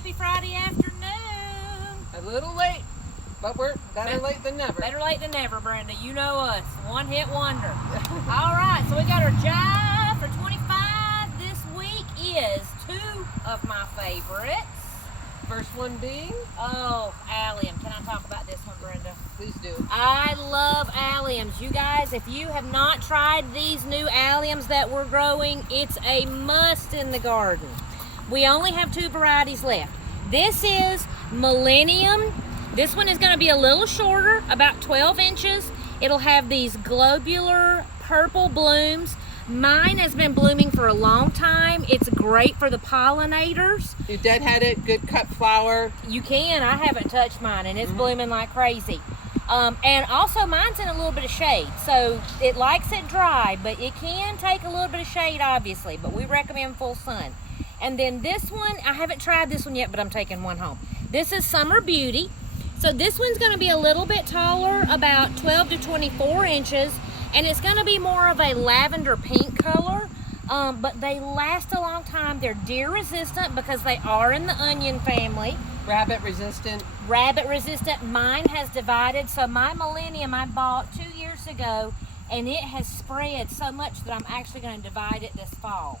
Happy Friday afternoon. A little late, but we're better late than never. Better late than never, Brenda. You know us. One hit wonder. All right, so we got our Jive for 25. This week is two of my favorites. First one being? Oh, Allium. Can I talk about this one, Brenda? Please do. I love Alliums. You guys, if you have not tried these new Alliums that we're growing, it's a must in the garden. We only have two varieties left. This is Millennium. This one is going to be a little shorter, about 12 inches. It'll have these globular purple blooms. Mine has been blooming for a long time. It's great for the pollinators. You deadhead it, good cut flower. You can. I haven't touched mine, and it's blooming like crazy. And also, mine's in a little bit of shade, so it likes it dry, but it can take a little bit of shade, obviously, but we recommend full sun. And then this one, I haven't tried this one yet, but I'm taking one home. This is Summer Beauty. So this one's going to be a little bit taller, about 12 to 24 inches, and it's going to be more of a lavender pink color, but they last a long time. They're deer resistant because they are in the onion family. Rabbit resistant. Rabbit resistant. Mine has divided, so my Millennium I bought 2 years ago, and it has spread so much that I'm actually going to divide it this fall.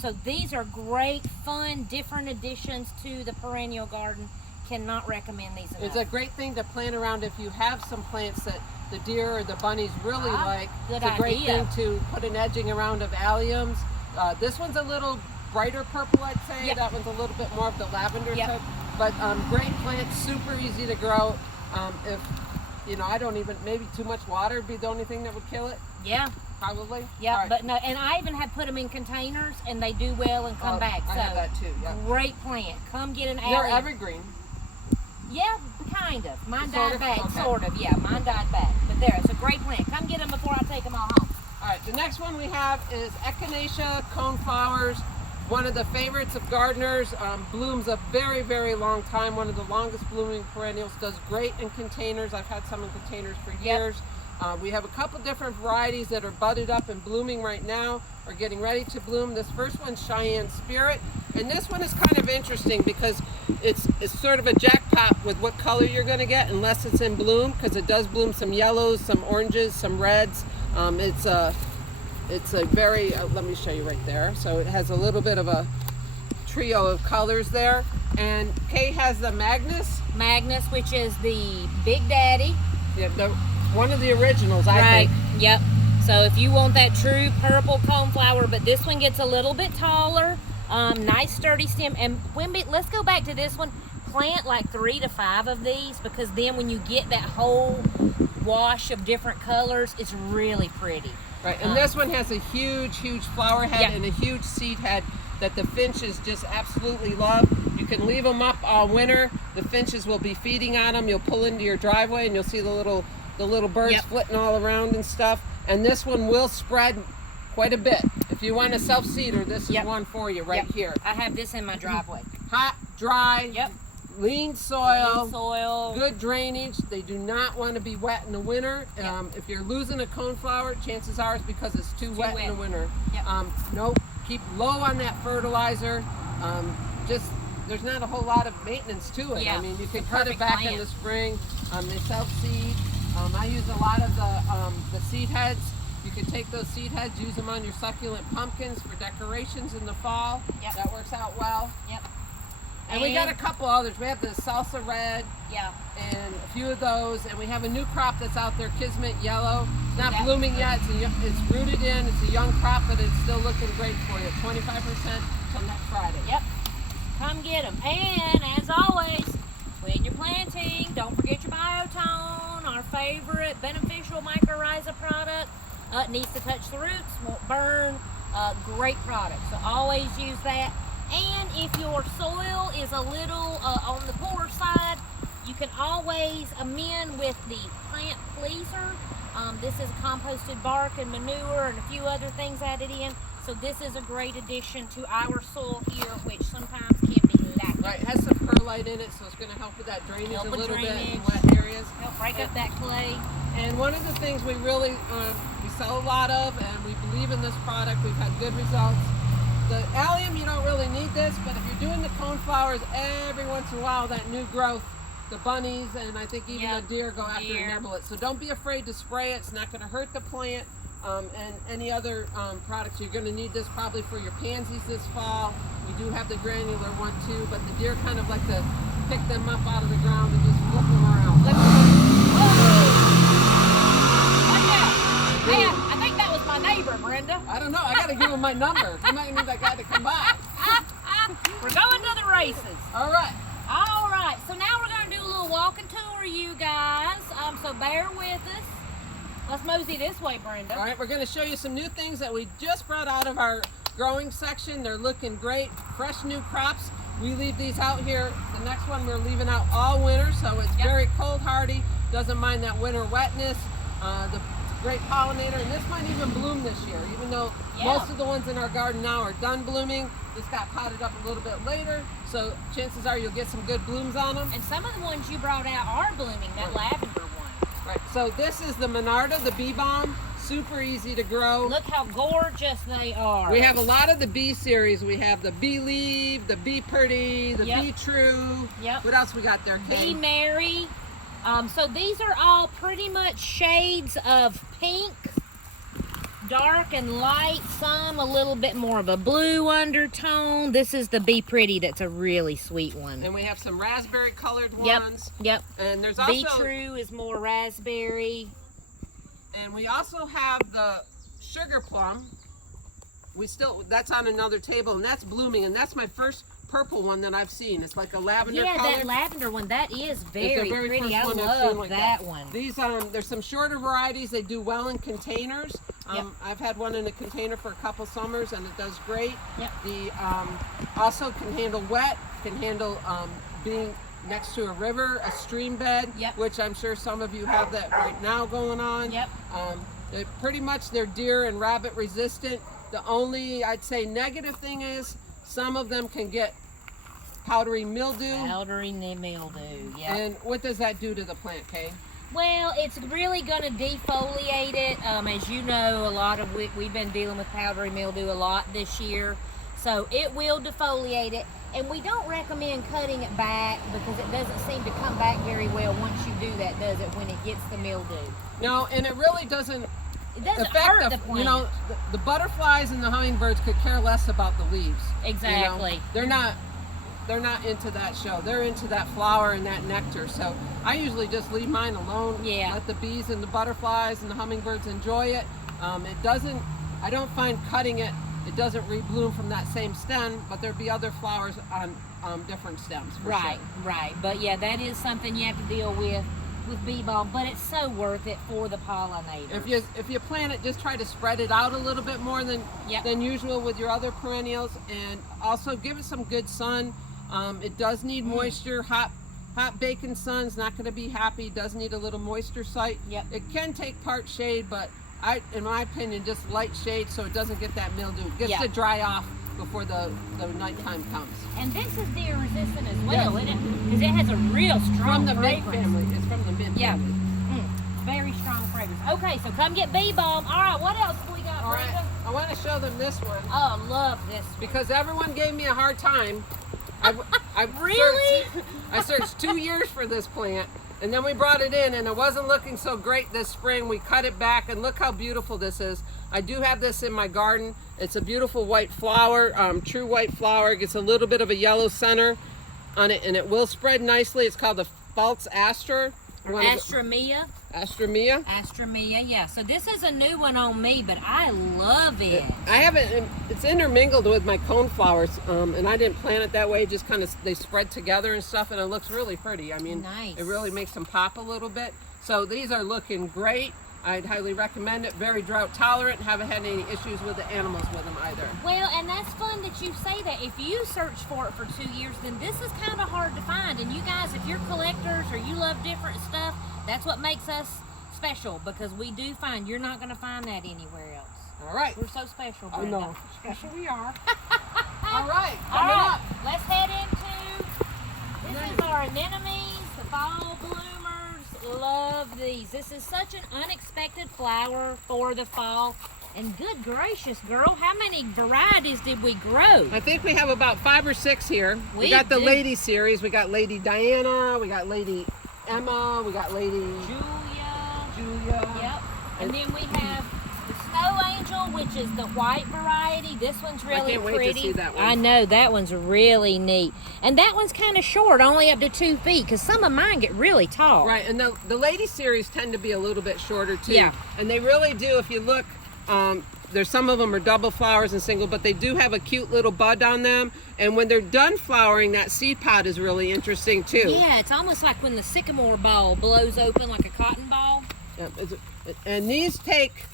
So these are great, fun, different additions to the perennial garden. Cannot recommend these enough. It's a great thing to plant around if you have some plants that the deer or the bunnies really like. Good it's a great idea. thing to put an edging around of alliums. This one's a little brighter purple, I'd say. Yep. That one's a little bit more of the lavender Yep. type. But great plants, super easy to grow. If, you know, I don't even, maybe too much water would be the only thing that would kill it. Yeah. Probably. Yeah, Right. but no, and I even have put them in containers, and they do well and come back. I So have that too, yeah. great plant. Come get an They're Allium. evergreen. Yeah, kind of. Mine Sort died of? back, Okay. sort of. Yeah, mine died back. But there, it's a great plant. Come get them before I take them all home. All right, the next one we have is Echinacea coneflowers. One of the favorites of gardeners. Blooms a very, very long time. One of the longest blooming perennials. Does great in containers. I've had some in containers for years. We have a couple different varieties that are budded up and blooming right now, or getting ready to bloom. This first one's Cheyenne Spirit, and this one is kind of interesting because it's sort of a jackpot with what color you're going to get, unless it's in bloom, because it does bloom some yellows, some oranges, some reds. It's a very, let me show you right there. So it has a little bit of a trio of colors there, and Kay has the Magnus. Magnus, which is the Big Daddy. Yeah, one of the originals, I think. Yep. So if you want that true purple coneflower, but this one gets a little bit taller, nice sturdy stem. And let's go back to this one. Plant like 3 to 5 of these, because then when you get that whole wash of different colors, it's really pretty. Right, and this one has a huge, huge flower head Yeah. and a huge seed head that the finches just absolutely love. You can leave them up all winter. The finches will be feeding on them. You'll pull into your driveway and you'll see the little birds Yep. flitting all around and stuff. And this one will spread quite a bit. If you want a self-seeder, this is Yep. one for you right Yep. here. I have this in my driveway. Hot, dry, Yep. lean soil. Green soil. Good drainage. They do not want to be wet in the winter. If you're losing a coneflower, chances are it's because it's too wet in the winter. Yep. Nope. Keep low on that fertilizer. There's not a whole lot of maintenance to it. Yeah. I mean, you can It's a cut it perfect back plant. in the spring. They self-seed. I use a lot of the seed heads. You can take those seed heads, use them on your succulent pumpkins for decorations in the fall. Yep. That works out well. Yep. And we got a couple others. We have the salsa red. Yeah. And a few of those, and we have a new crop that's out there, Kismet Yellow. It's not Yep. blooming yet. It's rooted in. It's a young crop, but it's still looking great for you. 25% till next Friday. Yep. Come get them. And as always, when you're planting, don't forget your Biotone, our favorite beneficial mycorrhiza product. It needs to touch the roots, won't burn. Great product. So always use that. And if your soil is a little on the poor side, you can always amend with the plant pleaser. This is composted bark and manure and a few other things added in. So this is a great addition to our soil here, which sometimes can be lacking. Right, it has some perlite in it, so it's going to help with that drainage Help a with little bit in drainage. wet areas. Help break up that clay. And one of the things we really, we sell a lot of, and we believe in this product, we've had good results. The allium, you don't really need this, but if you're doing the coneflowers, every once in a while, that new growth, the bunnies and I think even the deer go after and nibble it. So don't be afraid to spray it. It's not going to hurt the plant. And any other products. You're going to need this probably for your pansies this fall. We do have the granular one too, but the deer kind of like to pick them up out of the ground and just flip them around. Hey, I think that was my neighbor, Brenda. I don't know. I got to give him my number. I'm not going to need that guy to come by. We're going to the races. All right. All right. So now we're going to do a little walking tour, you guys. So bear with us. Let's mosey this way, Brenda. All right, we're going to show you some new things that we just brought out of our growing section. They're looking great, fresh new crops. We leave these out here. The next one we're leaving out all winter, so it's very cold hardy, doesn't mind that winter wetness. The great pollinator, and this might even bloom this year, even though most of the ones in our garden now are done blooming. This got potted up a little bit later, so chances are you'll get some good blooms on them. And some of the ones you brought out are blooming, that lavender one. Right, so this is the Monarda, the bee balm. Super easy to grow. Look how gorgeous they are. We have a lot of the bee series. We have the Bee Leave, the Bee Pretty, the Bee True. Yep. What else we got there, Kay? Bee Mary. So these are all pretty much shades of pink, dark and light, some a little bit more of a blue undertone. This is the Bee Pretty, that's a really sweet one. And we have some raspberry colored ones. Yep. And there's also Bee True is more raspberry. And we also have the sugar plum. That's on another table, and that's blooming, and that's my first purple one that I've seen. It's like a lavender color. Yeah, that lavender one, that is very pretty. I one love like that one. These, there's some shorter varieties. They do well in containers. I've had one in a container for a couple summers, and it does great. The also can handle wet, can handle being next to a river, a stream bed, which I'm sure some of you have that right now going on. They're deer and rabbit resistant. The only, I'd say, negative thing is some of them can get powdery mildew. Powdery mildew, And what does that do to the plant, Kay? Well, it's really going to defoliate it. As you know, we've been dealing with powdery mildew a lot this year. So it will defoliate it. And we don't recommend cutting it back because it doesn't seem to come back very well once you do that, does it, when it gets the mildew? No, and it really doesn't hurt the plant. You know, the butterflies and the hummingbirds could care less about the leaves. Exactly. You know? They're not into that show. They're into that flower and that nectar. So I usually just leave mine alone. Let the bees and the butterflies and the hummingbirds enjoy it. I don't find cutting it. It doesn't rebloom from that same stem, but there'd be other flowers on different stems. Right. But yeah, that is something you have to deal with bee balm, but it's so worth it for the pollinators. If you plant it, just try to spread it out a little bit more than usual with your other perennials, and also give it some good sun. It does need moisture. Hot baking sun's not going to be happy. It does need a little moisture site. It can take part shade, but in my opinion, just light shade so it doesn't get that mildew. It gets to dry off before the nighttime comes. And this is deer resistant as well, isn't it? Because it has a real strong fragrance. It's from the mint family. Very strong fragrance. Okay, so come get bee balm. All right, what else we got, Brenda? I want to show them this one. Oh, love this. Because everyone gave me a hard time. Really? I searched 2 years for this plant. And then we brought it in, and it wasn't looking so great this spring. We cut it back, and look how beautiful this is. I do have this in my garden. It's a beautiful white flower, true white flower. It gets a little bit of a yellow center on it, and it will spread nicely. It's called the false aster. Astromea. Astromea, yeah. So this is a new one on me, but I love it. It's intermingled with my coneflowers, and I didn't plant it that way. Just kind of, they spread together and stuff, and it looks really pretty. I mean, it really makes them pop a little bit. So these are looking great. I'd highly recommend it. Very drought tolerant. Haven't had any issues with the animals with them either. Well, and that's fun that you say that. If you search for it for 2 years, then this is kind of hard to find. And you guys, if you're collectors or you love different stuff, that's what makes us special, because we do find you're not going to find that anywhere else. All right. We're so special, Brenda. I know. Special we are. All right. Coming up. Let's head into, this is our anemones, the fall bloomers. Love these. This is such an unexpected flower for the fall. And good gracious, girl, how many varieties did we grow? I think we have about 5 or 6 here. We got the do. Lady series. We got Lady Diana. We got Lady Emma. We got Lady Julia. Yep. And then we have the Snow Angel, which is the white variety. This one's really I can't pretty. wait to see that one. I know, that one's really neat. And that one's kind of short, only up to 2 feet, because some of mine get really tall. Right, and the Lady series tend to be a little bit shorter too. Yeah. And they really do, if you look, there's some of them are double flowers and single, but they do have a cute little bud on them. And when they're done flowering, that seed pod is really interesting too. Yeah, it's almost like when the sycamore ball blows open like a cotton ball. Yeah, and these take,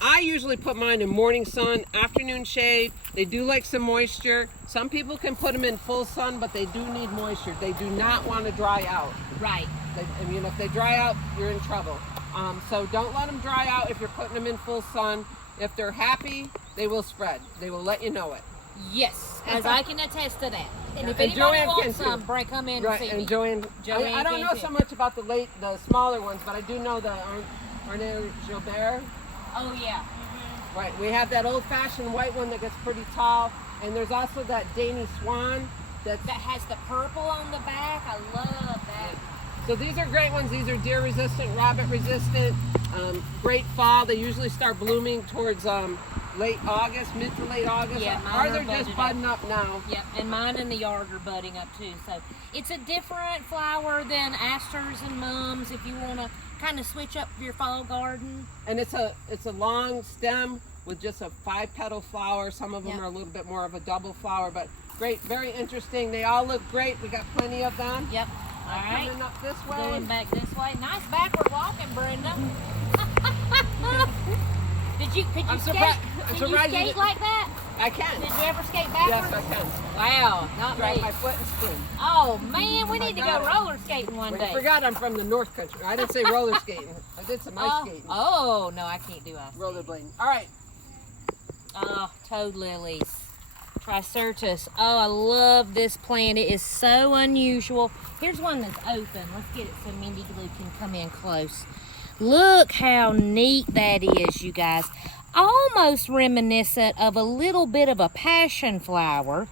I usually put mine in morning sun, afternoon shade. They do like some moisture. Some people can put them in full sun, but they do need moisture. They do not want to dry out. Right. I mean, if they dry out, you're in trouble. So don't let them dry out if you're putting them in full sun. If they're happy, they will spread. They will let you know it. Yes, as I can attest to that. And if And anybody Joanne wants can some, too. come in Right, and see and me. Joanne I don't can know too. so much about the smaller ones, but I do know the Arnaud Gilbert. Oh, yeah. Right, we have that old-fashioned white one that gets pretty tall, and there's also that Dany Swan That has the purple on the back. I love that. So these are great ones. These are deer resistant, rabbit resistant, great fall. They usually start blooming towards late August, mid to late August. Yeah, mine Ours are are just budded budding up now. Yep, and mine in the yard are budding up too. So it's a different flower than asters and mums if you want to kind of switch up your fall garden. And it's a long stem with just a 5-petal flower. Some of them Yep. are a little bit more of a double flower, but great, very interesting. They all look great. We got plenty of them. Yep. All right. Coming up this way. Going back this way. Nice backward walking, Brenda. Could you I'm skate? surprised- Can I'm you surprised you skate did- like that? I can. Did you ever skate Yes, backwards? I can. Wow, not Drag me. my foot and spin. Oh man, we need to go got it. roller skating one I day. forgot I'm from the North Country. I didn't say roller skating. I did some ice skating. Oh, no, I can't do ice. Rollerblading. All right. Oh, toad lilies. Tricertus. Oh, I love this plant. It is so unusual. Here's one that's open. Let's get it so Mindy Glue can come in close. Look how neat that is, you guys. Almost reminiscent of a little bit of a passion flower.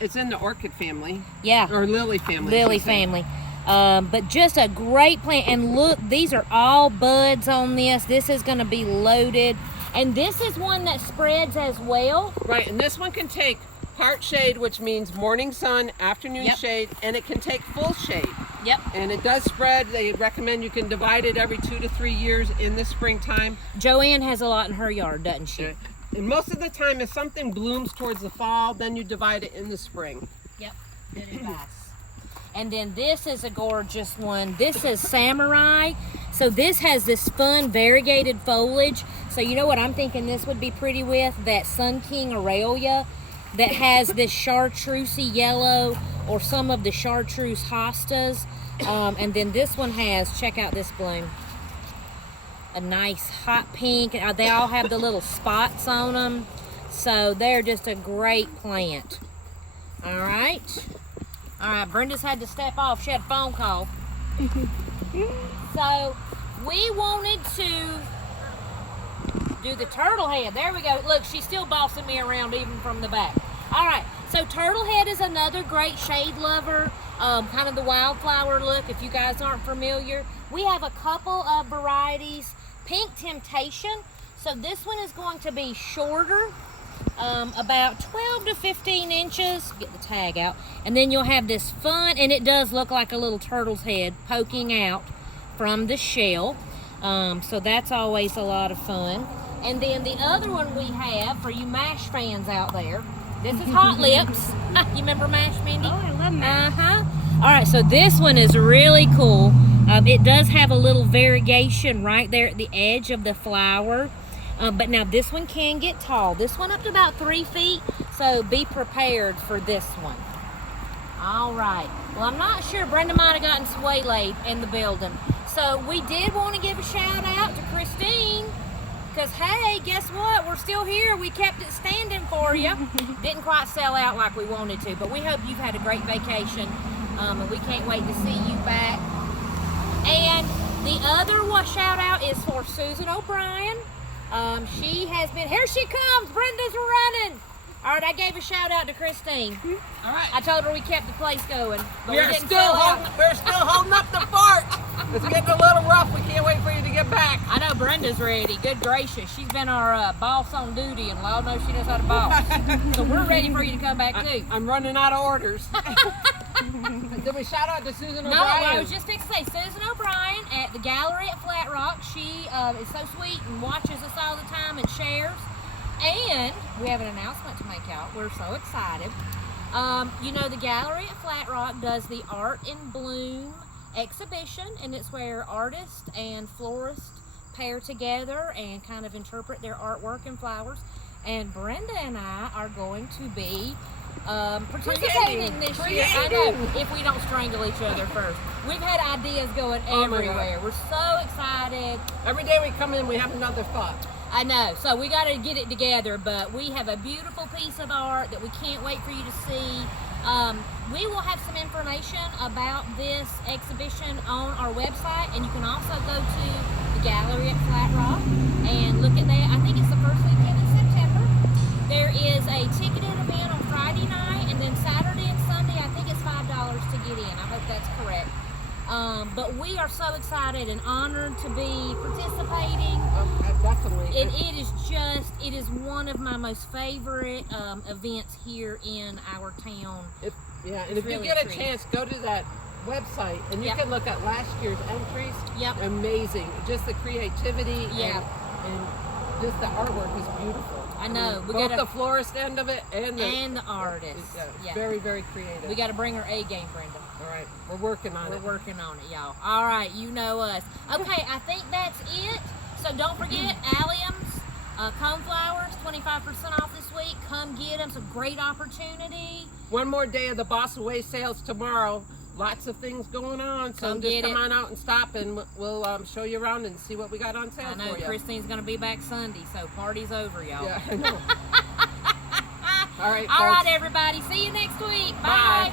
It's in the orchid family. Yeah. Or lily family. I Lily should say. family. But just a great plant. And look, these are all buds on this. This is going to be loaded. And this is one that spreads as well. Right, and this one can take part shade, which means morning sun, afternoon Yep. shade, and it can take full shade. Yep. And it does spread. They recommend you can divide it every 2 to 3 years in the springtime. Joanne has a lot in her yard, doesn't she? And most of the time, if something blooms towards the fall, then you divide it in the spring. Yep. Good advice. And then this is a gorgeous one. This is Samurai. So this has this fun variegated foliage. So you know what I'm thinking this would be pretty with? That Sun King Aurelia that has this chartreusey yellow or some of the chartreuse hostas. And then this one has, check out this bloom, a nice hot pink. They all have the little spots on them. So they're just a great plant. All right. All right, Brenda's had to step off. She had a phone call. So we wanted to do the turtle head. There we go. Look, she's still bossing me around even from the back. All right, so turtle head is another great shade lover, kind of the wildflower look if you guys aren't familiar. We have a couple of varieties. Pink Temptation. So this one is going to be shorter, about 12 to 15 inches. Get the tag out. And then you'll have this fun, and it does look like a little turtle's head poking out from the shell. So that's always a lot of fun. And then the other one we have for you MASH fans out there, this is Hot Lips. You remember MASH, Mindy? Oh, I love MASH. Uh-huh. All right, so this one is really cool. It does have a little variegation right there at the edge of the flower. But now this one can get tall. This one up to about 3 feet, so be prepared for this one. All right. Well, I'm not sure. Brenda might have gotten waylaid in the building. So we did want to give a shout out to Christine because, hey, guess what? We're still here. We kept it standing for you. Didn't quite sell out like we wanted to, but we hope you've had a great vacation, and we can't wait to see you back. And the other shout out is for Susan O'Brien. She has been, here she comes, Brenda's running. All right, I gave a shout out to Christine. All right. I told her we kept the place going. But We're still holding up the fort. It's getting a little rough. We can't wait for you to get back. I know Brenda's ready. Good gracious. She's been our boss on duty, and Lord knows she knows how to boss. So we're ready for you to come back, too. I'm running out of orders. Did we shout out to Susan O'Brien? No, I was just fixing to say, Susan O'Brien at the gallery at Flat Rock. She is so sweet and watches us all the time and shares. And we have an announcement to make out. We're so excited. You know, the gallery at Flat Rock does the Art in Bloom exhibition, and it's where artists and florists pair together and kind of interpret their artwork in flowers. And Brenda and I are going to be participating this year. I know, if we don't strangle each other first. We've had ideas going everywhere. We're so excited. Every day we come in, we have another thought. I know, so we got to get it together, but we have a beautiful piece of art that we can't wait for you to see. We will have some information about this exhibition on our website, and you can also go to the gallery at Flat Rock and look at that. I think it's the first weekend in September. There is a ticketed event on Friday night, and then Saturday and Sunday, I think it's $5 to get in. I hope that's correct. But we are so excited and honored to be participating. Definitely. It is one of my most favorite events here in our town. If really you get a chance, go to that website and you can look at last year's entries. Yep. Amazing. Just the creativity and just the artwork is beautiful. I know. We both the florist end of it and the artist. It's very, very creative. We got to bring our A game, Brenda. All right. We're working on it. We're working on it, y'all. All right. You know us. Okay. I think that's it. So don't forget, Allium's coneflowers, 25% off this week. Come get them. It's a great opportunity. One more day of the Boss Away sales tomorrow. Lots of things going on. So just come on out and stop, and we'll show you around and see what we got on sale for you. I know Christine's going to be back Sunday, so party's over, y'all. Yeah, I know. All right, All right, everybody. See you next week. Bye. Bye.